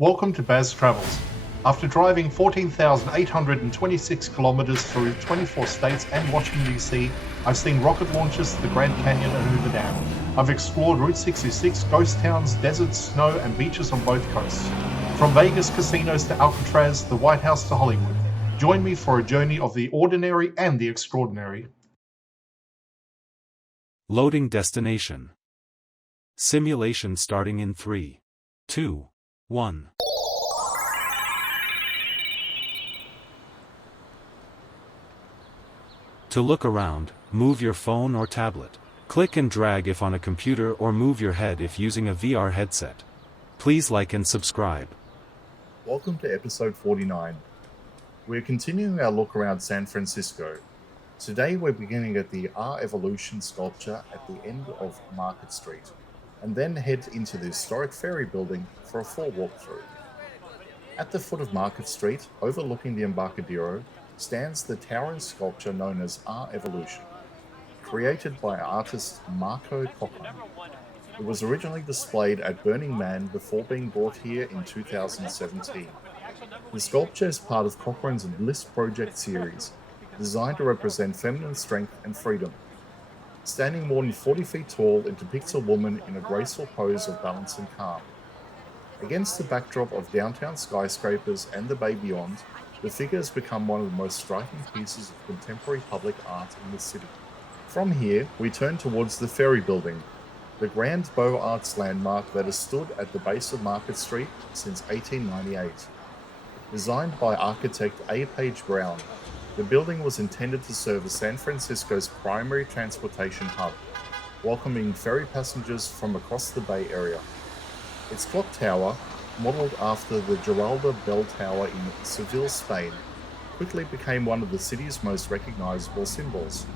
Welcome to Baz Travels. After driving 14,826 kilometers through 24 states and Washington, D.C., I've seen rocket launches to the Grand Canyon and Hoover Dam. I've explored Route 66, ghost towns, deserts, snow, and beaches on both coasts. From Vegas casinos to Alcatraz, the White House to Hollywood. Join me for a journey of the ordinary and the extraordinary. Loading destination. Simulation starting in 3, 2, 1. To look around, move your phone or tablet. Click and drag if on a computer or move your head if using a VR headset. Please like and subscribe. Welcome to episode 49. We're continuing our look around San Francisco. Today we're beginning at the R-Evolution sculpture at the end of Market Street, and then head into the historic Ferry building for a full walkthrough. At the foot of Market Street, overlooking the Embarcadero, stands the towering sculpture known as R-Evolution, created by artist Marco Cochran. It was originally displayed at Burning Man before being brought here in 2017. The sculpture is part of Cochran's Bliss Project series, designed to represent feminine strength and freedom. Standing more than 40 feet tall, it depicts a woman in a graceful pose of balance and calm. Against the backdrop of downtown skyscrapers and the bay beyond, the figure has become one of the most striking pieces of contemporary public art in the city. From here, we turn towards the Ferry building, the grand Beaux Arts landmark that has stood at the base of Market Street since 1898. Designed by architect A. Page Brown, the building was intended to serve as San Francisco's primary transportation hub, welcoming ferry passengers from across the Bay Area. Its clock tower, modeled after the Giralda Bell Tower in Seville, Spain, quickly became one of the city's most recognizable symbols.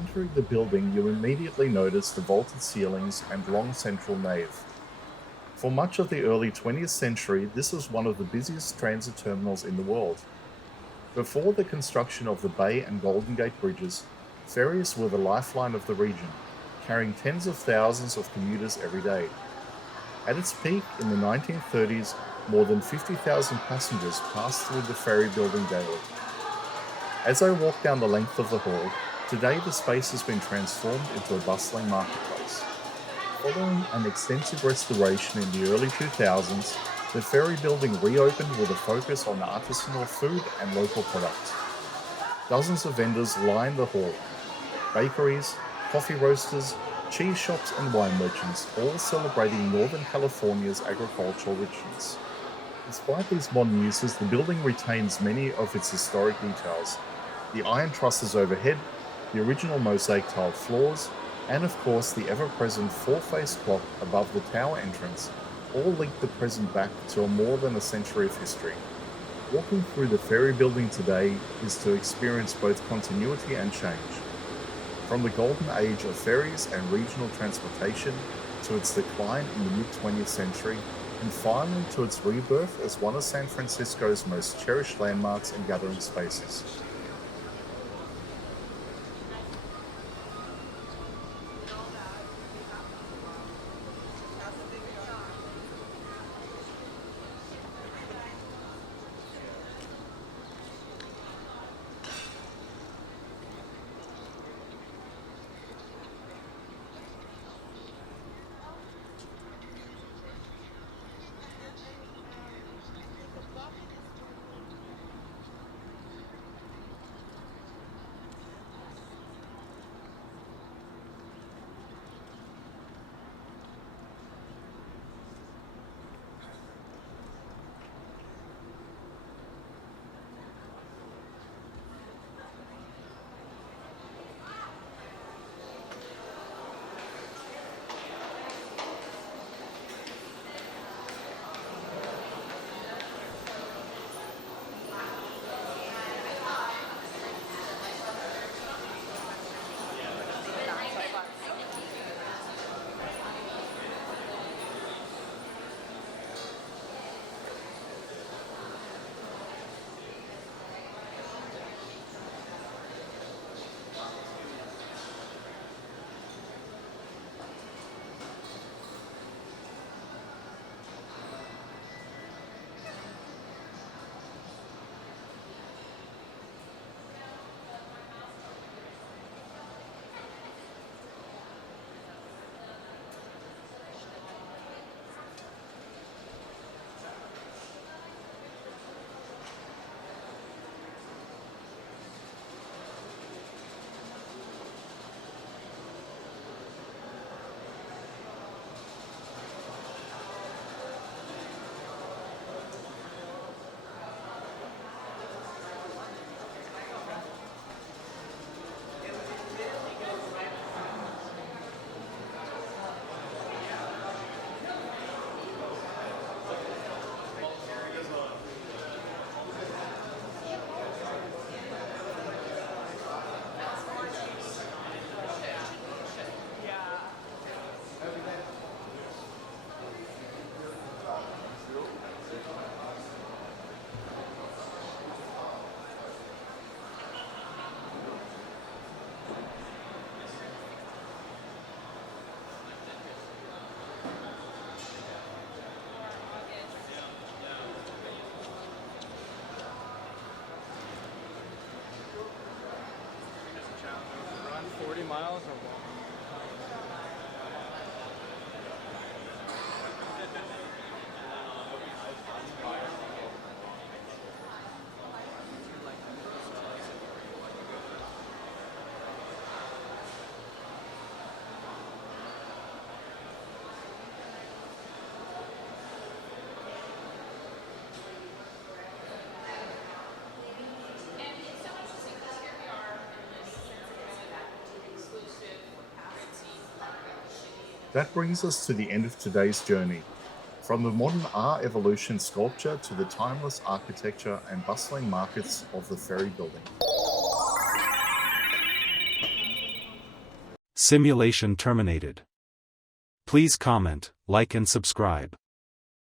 Entering the building, you immediately notice the vaulted ceilings and long central nave. For much of the early 20th century, this was one of the busiest transit terminals in the world. Before the construction of the Bay and Golden Gate bridges, ferries were the lifeline of the region, carrying tens of thousands of commuters every day. At its peak in the 1930s, more than 50,000 passengers passed through the Ferry building daily. As I walk down the length of the hall, today the space has been transformed into a bustling marketplace. Following an extensive restoration in the early 2000s, the Ferry building reopened with a focus on artisanal food and local products. Dozens of vendors line the hall. Bakeries, coffee roasters, cheese shops and wine merchants, all celebrating Northern California's agricultural richness. Despite these modern uses, the building retains many of its historic details. The iron trusses overhead, the original mosaic tiled floors, and of course the ever-present four-faced clock above the tower entrance, all link the present back to more than a century of history. Walking through the Ferry building today is to experience both continuity and change. From the golden age of ferries and regional transportation to its decline in the mid-20th century, and finally to its rebirth as one of San Francisco's most cherished landmarks and gathering spaces. miles or what? That brings us to the end of today's journey. From the modern R evolution sculpture to the timeless architecture and bustling markets of the Ferry building. Simulation terminated. Please comment, like and subscribe.